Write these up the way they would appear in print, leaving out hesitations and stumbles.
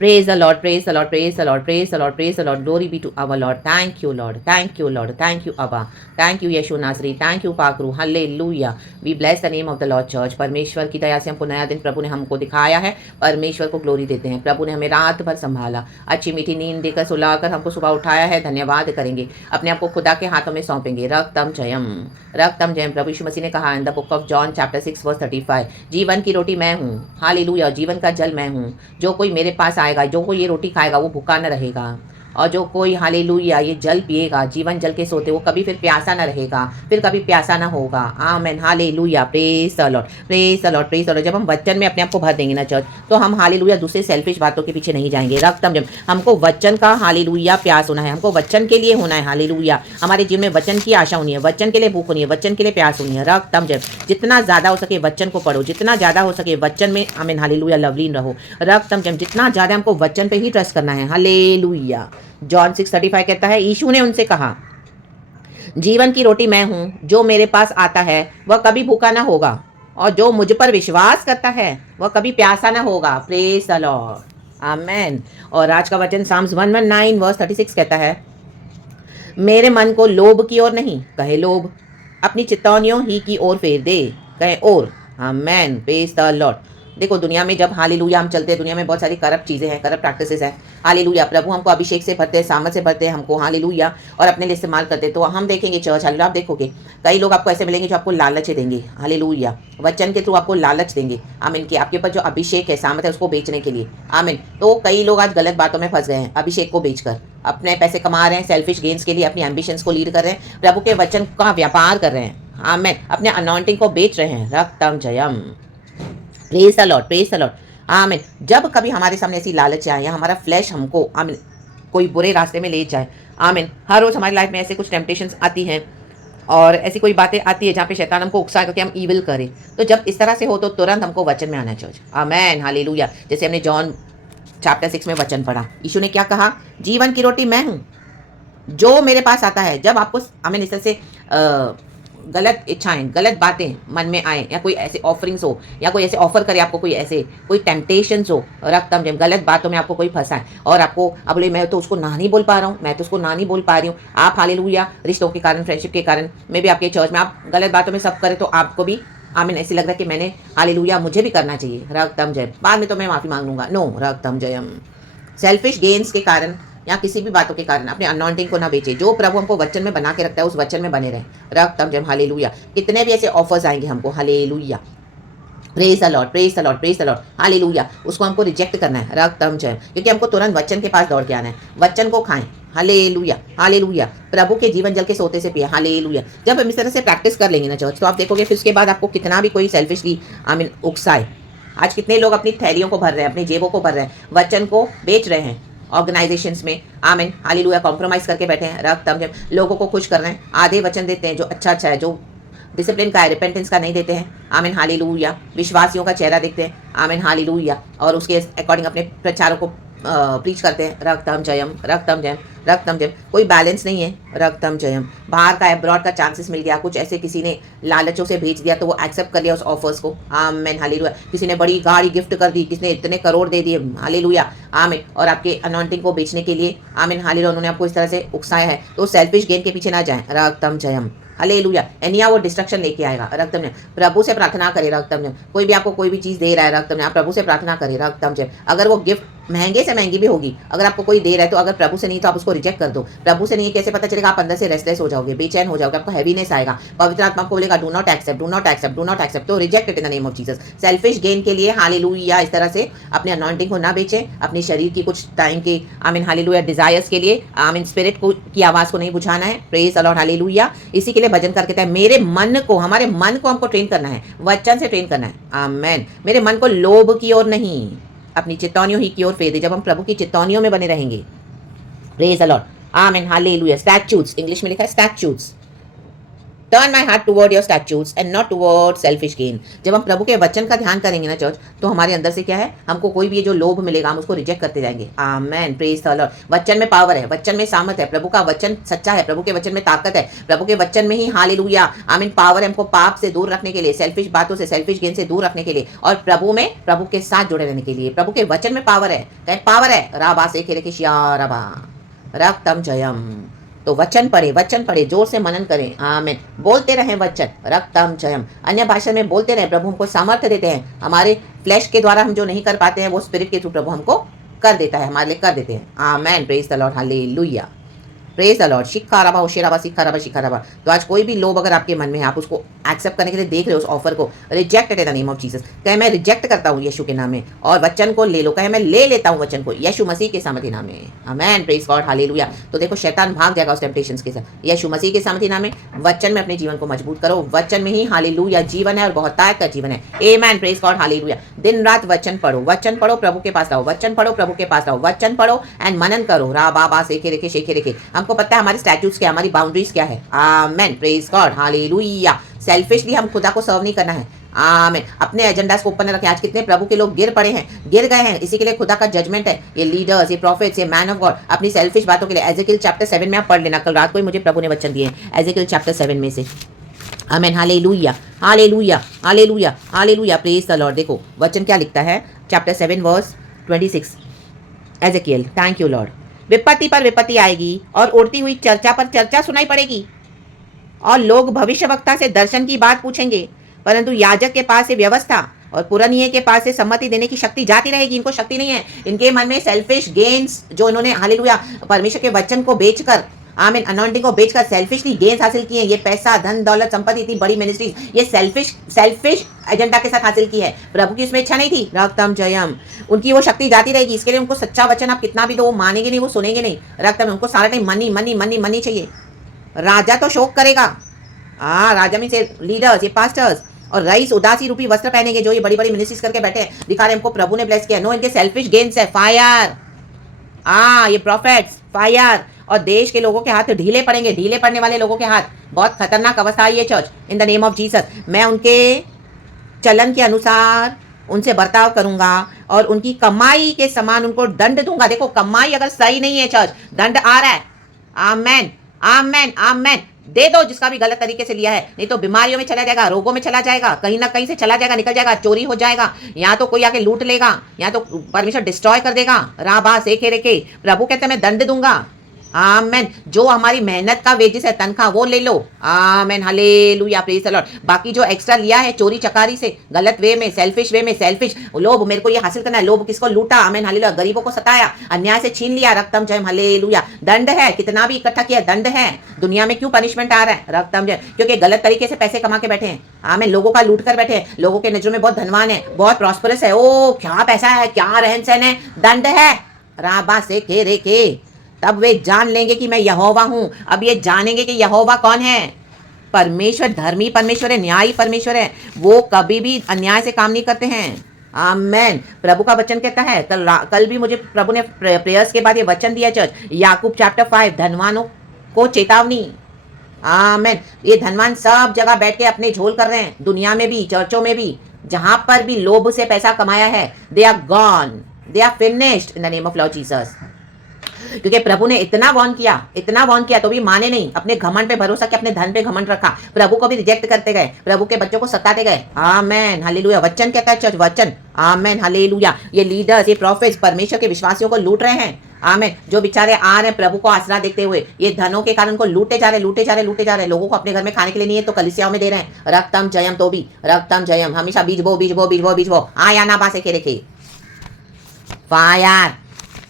Praise the Lord, praise the Lord, praise the Lord, praise the Lord, praise the Lord. Glory be to our Lord. Thank you, Lord. Thank you, Lord. Thank you, Abba. Thank you, Yeshu नासरी. Thank you, पाकरू. Hallelujah. We bless the name of the Lord Church. परमेश्वर की दया से हमको नया दिन प्रभु ने हमको दिखाया है. परमेश्वर को ग्लोरी देते हैं. प्रभु ने हमें रात भर संभाला, अच्छी मीठी नींद देकर सुलाकर हमको सुबह उठाया है. धन्यवाद करेंगे. अपने आप को खुदा के हाथों में सौंपेंगे. रक्तम जयम, रक्तम जयम. प्रभु यीशु मसीह ने कहा in the book of John chapter 6 verse 35, जीवन की रोटी मैं हूँ. हालेलुया. जीवन का जल मैं हूँ. जो कोई मेरे पास आएगा, जो कोई ये रोटी खाएगा, वो भूखा न रहेगा. और जो कोई हालेलुया ये जल पिएगा, जीवन जल के सोते, वो कभी फिर प्यासा न रहेगा, फिर कभी प्यासा न होगा. Amen. Hallelujah. Praise the Lord, praise the Lord, praise the Lord. जब हम वचन में अपने आप को भर देंगे ना चर्च, तो हम हालेलुया दूसरे सेल्फिश बातों के पीछे नहीं जाएंगे. रक्तम जब हमको वचन का हालेलुया प्यास होना है, हमको वचन के लिए होना है. हालेलुया. हमारे जीवन में वचन की आशा होनी है, वचन के लिए भूख होनी है, वचन के लिए प्यास होनी है. रक्तम जब जितना ज़्यादा हो सके वचन को पढ़ो, जितना ज़्यादा हो सके वचन में आमेन हालेलुया लवलीन रहो. रक्तम जब जितना ज़्यादा हमको वचन पे ही ट्रस्ट करना है. हालेलुया. जॉन 6:35 कहता है, यीशु ने उनसे कहा, जीवन की रोटी मैं हूँ. जो मेरे पास आता है वह कभी भूखा ना होगा, और जो मुझ पर विश्वास करता है वह कभी प्यासा ना होगा. Praise the Lord. आमेन. और आज का वचन साम्स 119 वर्स 36 कहता है, मेरे मन को लोभ की ओर नहीं, कहे लोभ, अपनी चितौनियों ही की ओर फेर दे, कहे और. आमेन. Praise the Lord. देखो दुनिया में जब हालेलुया हम चलते हैं, दुनिया में बहुत सारी करप्ट चीज़ें हैं, करप्ट प्रैक्टिसेस हैं. हालेलुया. प्रभु हमको अभिषेक से भरते हैं, सामर्थ से भरते हैं हमको. हालेलुया. और अपने लिए इस्तेमाल करते हैं. तो हम देखेंगे चर्च हालेलुया, आप देखोगे कई लोग आपको ऐसे मिलेंगे जो आपको लालच देंगे. हालेलुया. वचन के थ्रू आपको लालच देंगे. आमीन. कि आपके ऊपर जो अभिषेक है, सामर्थ है, उसको बेचने के लिए. आमीन. तो कई लोग आज गलत बातों में फंस गए हैं, अभिषेक को बेचकर अपने पैसे कमा रहे हैं, सेल्फिश गेन्स के लिए अपनी एम्बिशंस को लीड कर रहे हैं, प्रभु के वचन का व्यापार कर रहे हैं. आमीन. अपने अनॉइंटिंग को बेच रहे हैं. रक्तम जयम. Praise the Lord, praise the Lord. Amen. जब कभी हमारे सामने ऐसी लालच आए या हमारा फ्लैश हमको आमीन कोई बुरे रास्ते में ले जाए. आमीन. हर रोज़ हमारी लाइफ में ऐसे कुछ टेम्पटेशंस आती हैं और ऐसी कोई बातें आती है जहाँ पे शैतान हमको उकसाएगा कि हम ईविल करें. तो जब इस तरह से हो तो तुरंत हमको वचन में आना चाहिए. आमीन. हालेलुया. जैसे हमने जॉन चैप्टर 6 में वचन पढ़ा, यीशु ने क्या कहा, जीवन की रोटी मैं हूँ. जो मेरे पास आता है, जब आपको आमीन इस तरह से गलत इच्छाएं, गलत बातें मन में आए, या कोई ऐसे ऑफरिंग्स हो, या कोई ऐसे ऑफर करे आपको, कोई ऐसे कोई टेम्पटेशंस हो, रक्तम जब गलत बातों में आपको कोई फंसाए और आपको अब बोले मैं तो उसको ना नहीं बोल पा रहा हूँ, मैं तो उसको ना नहीं बोल पा रही हूँ. आप हालेलुया रिश्तों के कारण, फ्रेंडशिप के कारण, मे भी आपके चर्च में आप गलत बातों में सब करें, तो आपको भी आमीन ऐसे लग रहा है कि मैंने हालेलुया मुझे भी करना चाहिए. रक्तम जय, बाद में तो मैं माफ़ी मांग लूँगा. नो. रक्तम जयम. सेल्फिश गेन्स के कारण या किसी भी बातों के कारण अपने अनॉइंटिंग को ना बेचे. जो प्रभु हमको वचन में बना के रखता है, उस वचन में बने रहे. रक्तम जय. हालेलुया. कितने भी ऐसे ऑफर्स आएंगे हमको. Hallelujah. Praise the Lord, praise the Lord, praise the Lord. Hallelujah. उसको हमको रिजेक्ट करना है. रक्तम जय. क्योंकि हमको तुरंत वचन के पास दौड़ के आना है. वचन को खाएं. हालेलुया. हालेलुया. प्रभु के जीवन जल के सोते से पिए. हालेलुया. जब हम इस तरह से प्रैक्टिस कर लेंगे ना चर्च, तो आप देखोगे फिर उसके बाद आपको कितना भी कोई सेल्फिशली आमीन उकसाए. आज कितने लोग अपनी थैलियों को भर रहे हैं, अपनी जेबों को भर रहे हैं, वचन को बेच रहे हैं ऑर्गेनाइजेशंस में. आमीन. हालेलुया. कॉम्प्रोमाइज़ करके बैठे हैं. रक्तम जब लोगों को खुश कर रहे हैं, आधे वचन देते हैं जो अच्छा है, जो डिसिप्लिन का है, रिपेंटेंस का नहीं देते हैं. आमीन. हालेलुया. विश्वासियों का चेहरा देखते हैं. आमीन. हालेलुया. और उसके अकॉर्डिंग अपने प्रचारों को प्रीच करते हैं. रक्तम जयम, रक्तम जयम, रक्तम जयम. कोई बैलेंस नहीं है. रक्तम जयम. बाहर का एब्रॉड का चांसेस मिल गया, कुछ ऐसे किसी ने लालचों से भेज दिया तो वो एक्सेप्ट कर लिया उस ऑफर्स को. आमीन. हालेलुया. किसी ने बड़ी गाड़ी गिफ्ट कर दी, किसी ने इतने करोड़ दे दिए. हालेलुया. आमीन. और आपके अनॉइंटिंग को बेचने के लिए आमीन हालेलुया उन्होंने आपको इस तरह से उकसाया है. तो सेल्फिश गेन के पीछे ना जाएं. रक्तम जयम. हालेलुया. एनिया वो डिस्ट्रक्शन लेके आएगा. रक्तम जय. प्रभु से प्रार्थना करे. रक्तम जय. कोई भी आपको कोई भी चीज़ दे रहा है, रक्तम जय, आप प्रभु से प्रार्थना करें. रक्तम जय. अगर वो गिफ्ट महंगे से महंगी भी होगी, अगर आपको कोई दे रहा है, तो अगर प्रभु से नहीं तो आप उसको रिजेक्ट कर दो. प्रभु से नहीं, कैसे पता चलेगा? आप अंदर से रेस्टलेस हो जाओगे, बेचैन हो जाओगे, आपको हैवीनेस आएगा. पवित्र आत्मा आपको बोलेगा do not accept, do not accept, do not accept. तो reject it in the name of Jesus. Selfish gain के लिए हालेलुया इस तरह से अपने अनॉइंटिंग को ना बेचें, अपने शरीर की कुछ टाइम के आमीन हालेलुया डिजायर्स के लिए आमीन स्पिरिट को की आवाज़ को नहीं बुझाना है. Praise the Lord. हालेलुया. इसी के लिए भजन करके कहता है, मेरे मन को, हमारे मन को हमको ट्रेन करना है, वचन से ट्रेन करना है. आमेन. मेरे मन को लोभ की ओर नहीं, अपनी चितौनियों ही की ओर फेर दे. जब हम प्रभु की चितौनियों में बने रहेंगे. Praise the Lord. Amen. Hallelujah. Statutes, English में लिखा है statutes. Turn my heart toward your statutes and not toward selfish gain. जब हम प्रभु के वचन का ध्यान करेंगे ना चर्च, तो हमारे अंदर से क्या है, हमको कोई भी ये जो लोभ मिलेगा हम उसको रिजेक्ट करते जाएंगे। आमेन, प्रेज द लॉर्ड। वचन में पावर है, वचन में सामर्थ है, प्रभु का वचन सच्चा है, प्रभु के वचन में ताकत है, प्रभु के वचन में ही हालेलुया आमीन पावर है हमको पाप से दूर रखने के लिए, सेल्फिश बातों से, सेल्फिश गेन से दूर रखने के लिए, और प्रभु में, प्रभु के साथ जुड़े रहने के लिए। प्रभु के वचन में पावर है, कहीं पावर है। राबा से खेरे रबा रक्तम जयम। तो वचन पढ़े, जोर से मनन करें। आमीन, बोलते रहें वचन, रक्तम जयम। अन्य भाषा में बोलते रहें। प्रभु हमको सामर्थ्य देते हैं, हमारे फ्लैश के द्वारा हम जो नहीं कर पाते हैं वो स्पिरिट के थ्रू प्रभु हमको कर देता है, हमारे लिए कर देते हैं। Amen, praise the Lord, hallelujah, praise the Lord. शिखा रबा होशेराबा सिखा रबा। तो आज कोई भी लोभ अगर आपके मन में है, आप उसको एक्सेप्ट करने के लिए देख रहे हो, उस ऑफर को reject in the name of Jesus. कहे मैं रिजेक्ट करता हूँ यीशु के नाम में, और वचन को ले लो। कहे मैं ले लेता हूँ वचन को यीशु मसीह के सामर्थी नाम में। आमेन, प्रेज गॉड, हालेलुया। तो देखो शैतान भाग जाएगा उस टेम्पटेशंस के साथ। यीशु मसीह के सामर्थी नाम में वचन में अपने जीवन को मजबूत करो। वचन में ही हालेलुया जीवन है और बहुत ताकत का जीवन है। आमेन, प्रेज गॉड, हालेलुया। दिन रात वचन पढ़ो, प्रभु के पास आओ, वचन पढ़ो, प्रभु के पास आओ, वचन पढ़ो एंड मनन करो। रा बाबा सेखे रेखे शेखे रेखे। हमको पता है हमारे स्टैट्यूट्स क्या, हमारी बाउंड्रीज क्या है। आमेन, प्रेज गॉड, हालेलुया। सेल्फिशली हम खुदा को सर्व नहीं करना है। आमेन, अपने एजेंडास को ऊपर न रखें। आज कितने प्रभु के लोग गिर पड़े हैं, गिर गए हैं, इसी के लिए खुदा का जजमेंट है। ये लीडर्स, ये प्रॉफिट्स, ये मैन ऑफ गॉड अपनी सेल्फिश बातों के लिए। एजेकियल चैप्टर 7 में आप पढ़ लेना, कल रात को ही मुझे प्रभु ने वचन दिए एजेकियल चैप्टर 7 में से। Amen, hallelujah, hallelujah, hallelujah, hallelujah, praise the Lord. देखो वचन क्या लिखता है, chapter 7 verse 26, Ezekiel. Thank you Lord. विपत्ति पर विपत्ति आएगी और उड़ती हुई चर्चा पर चर्चा सुनाई पड़ेगी, और लोग भविष्यवक्ता से दर्शन की बात पूछेंगे, परंतु याजक के पास से व्यवस्था और पुरनिये के पास से सम्मति देने की शक्ति जाती रहेगी। इनको शक्ति नहीं है, इनके मन में सेल्फिश गेन्स, जो इन्होंने हालेलुया परमेश्वर के वचन को बेचकर, आमीन, अनॉइंटिंग को बेचकर सेल्फिशली गेन्स हासिल किए हैं। ये पैसा, धन दौलत, संपत्ति, इतनी बड़ी मिनिस्ट्रीज, ये सेल्फिश एजेंडा के साथ हासिल की है। प्रभु की उसमें इच्छा नहीं थी। रक्तम जयम। उनकी वो शक्ति जाती रहेगी। इसके लिए उनको सच्चा वचन आप कितना भी दो, वो मानेंगे नहीं, वो सुनेंगे नहीं। रक्तम, उनको सारा time money money money money चाहिए। राजा तो शोक करेगा, राजा में से लीडर्स, ये पास्टर्स और रईस उदासी रूपी वस्त्र पहनेंगे, जो ये बड़ी बड़ी मिनिस्ट्रीज करके बैठे हैं, दिखा रहे हमको प्रभु ने ब्लेस किया। नो, इनके सेल्फिश गेन्स है। फायर, ये प्रॉफिट्स, फायर। और देश के लोगों के हाथ ढीले पड़ेंगे, ढीले पड़ने वाले लोगों के हाथ। बहुत खतरनाक अवस्था आई है church, in the name of Jesus. मैं उनके चलन के अनुसार उनसे बर्ताव करूंगा और उनकी कमाई के समान उनको दंड दूंगा। देखो कमाई अगर सही नहीं है चर्च, दंड आ रहा है। आमेन, आमेन, आमेन। दे दो जिसका भी गलत तरीके से लिया है, नहीं तो बीमारियों में चला जाएगा, रोगों में चला जाएगा, कहीं ना कहीं से चला जाएगा, निकल जाएगा, चोरी हो जाएगा, या तो कोई आके लूट लेगा, या तो परमेश्वर डिस्ट्रॉय कर देगा। राबा सेखे रेखे। प्रभु कहते हैं मैं दंड दूंगा। आमेन। जो हमारी मेहनत का वेजिस है, तनख्वाह, वो ले लो। आमेन, हालेलुया, प्रेज द लॉर्ड। बाकी जो एक्स्ट्रा लिया है चोरी चकारी से, गलत वे में, सेल्फिश वे में, सेल्फिश लोभ, मेरे को ये हासिल करना है, लोभ किसको लूटा, आमेन, हालेलुया, गरीबों को सताया, अन्याय से छीन लिया, रक्तम जय, हालेलुया। दंड है, कितना भी इकट्ठा किया दंड है। दुनिया में क्यों पनिशमेंट आ रहा है, रक्तम जय, क्योंकि गलत तरीके से पैसे कमा के बैठे हैं। आमेन, लोगों का लूट कर बैठे हैं, लोगों के नजरों में बहुत धनवान है, बहुत प्रॉस्परस है, ओ क्या पैसा है, क्या रहन सहन है, दंड है। राबा से के रे के। तब वे जान लेंगे कि मैं यहोवा हूं। अब ये जानेंगे कि यहोवा कौन है। परमेश्वर धर्मी परमेश्वर है, न्यायी परमेश्वर है, वो कभी भी अन्याय से काम नहीं करते हैं। आमेन। प्रभु का वचन कहता है, कल भी मुझे प्रभु ने प्रेयर्स के बाद ये वचन दिया चर्च, याकूब चैप्टर 5, धनवानों को चेतावनी। आमेन। ये धनवान सब जगह बैठ के अपने झोल कर रहे हैं, दुनिया में भी, चर्चों में भी, जहां पर भी लोभ से पैसा कमाया है, they are gone, they are finished in the name of Lord Jesus. क्योंकि प्रभु ने इतना वॉर्न किया तो भी माने नहीं, अपने घमंड पे भरोसा किया, अपने धन पे घमंड रखा, प्रभु को भी रिजेक्ट करते गए, प्रभु के बच्चों को सताते गए। आमेन, हालेलुया। वचन कहता है चर्च, वचन, आमेन, हालेलुया। ये लीडर्स, ये प्रॉफिट्स परमेश्वर के विश्वासियों को लूट रहे हैं। आमेन। जो बेचारे आ रहे हैं प्रभु को आसरा देखते हुए, ये धनों के कारण को लूटे जा रहे, लोगों को अपने घर में खाने के लिए नहीं है तो कलिसियाओं में दे रहे हैं। रक्तम जयम, तो भी रक्तम जयम, हमेशा बीज बो, आया ना बासे के रेखे। Fire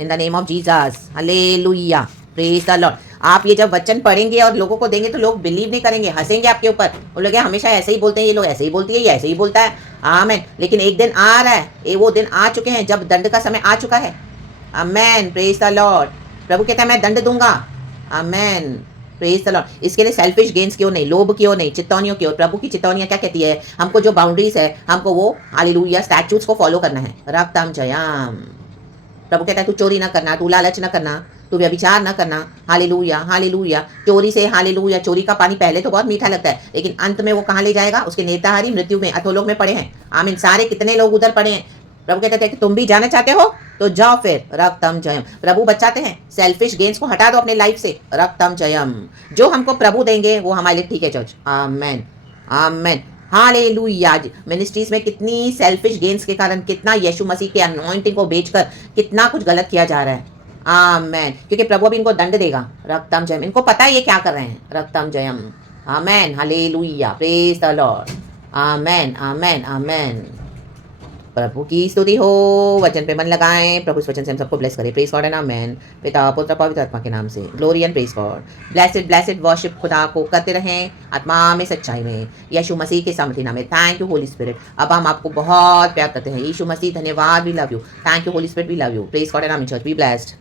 in the name of Jesus, hallelujah, praise the Lord. आप ये जब वचन पढ़ेंगे और लोगों को देंगे तो लोग बिलीव नहीं करेंगे, हंसेंगे आपके ऊपर, वो लोग हमेशा ऐसे ही बोलते हैं, ये लोग ऐसे ही बोलती है, ये ऐसे ही बोलता है। आमेन। लेकिन एक दिन आ रहा है, ये वो दिन आ चुके हैं जब दंड का समय आ चुका है। आमेन, प्रेज द लॉर्ड। प्रभु कहता है मैं दंड दूंगा। आमेन, प्रेज द लॉर्ड। इसके लिए सेल्फिश गेन्स क्यों नहीं, लोभ क्यों नहीं, चितौनियों क्यों। प्रभु की चितौनियां क्या कहती है, हमको जो बाउंड्रीज है, हमको वो हालेलुया स्टैट्यूट्स को फॉलो करना है। रक्तम जयम। प्रभु कहता है तू चोरी ना करना, तू लालच ना करना, तू व्यभिचार न करना। Hallelujah, hallelujah. चोरी से हालेलुया, चोरी का पानी पहले तो बहुत मीठा लगता है, लेकिन अंत में वो कहाँ ले जाएगा? उसके नेताहारी मृत्यु में, अधोलोक में पड़े हैं। आमीन। सारे कितने लोग उधर पड़े हैं। प्रभु कहते थे कि तुम भी जाना चाहते हो तो जाओ फिर, रक्तम जयम। प्रभु बचाते हैं। सेल्फिश गेन्स को हटा दो अपने लाइफ से, रक्तम जयम। जो हमको प्रभु देंगे वो हमारे लिए ठीक है चर्च। आमेन, आमेन, हालेलुया। मिनिस्ट्रीज में कितनी सेल्फिश गेन्स के कारण, कितना यीशु मसीह के अनॉइंटिंग को बेचकर कितना कुछ गलत किया जा रहा है। आमेन। क्योंकि प्रभु अभी इनको दंड देगा, रक्तम जयम। इनको पता है ये क्या कर रहे हैं, रक्तम जयम। आमेन, हालेलुया, प्रेज द लॉर्ड। आमेन, आमेन, आमेन। प्रभु की स्तुति हो। वचन पे मन लगाएं। प्रभु इस वचन से हम सबको ब्लेस करे। प्रेज गॉड एंड आमेन। पिता पुत्र पवित्र आत्मा के नाम से glory and praise God. Blessed blessed worship खुदा को करते रहें आत्मा में, सच्चाई में, यीशु मसीह के सामर्थ्य नाम में। Thank you Holy spirit. अब हम आपको बहुत प्यार करते हैं। यीशु मसीह धन्यवाद, we love you. Thank you Holy Spirit, we love you. Praise God and amen church, be blessed.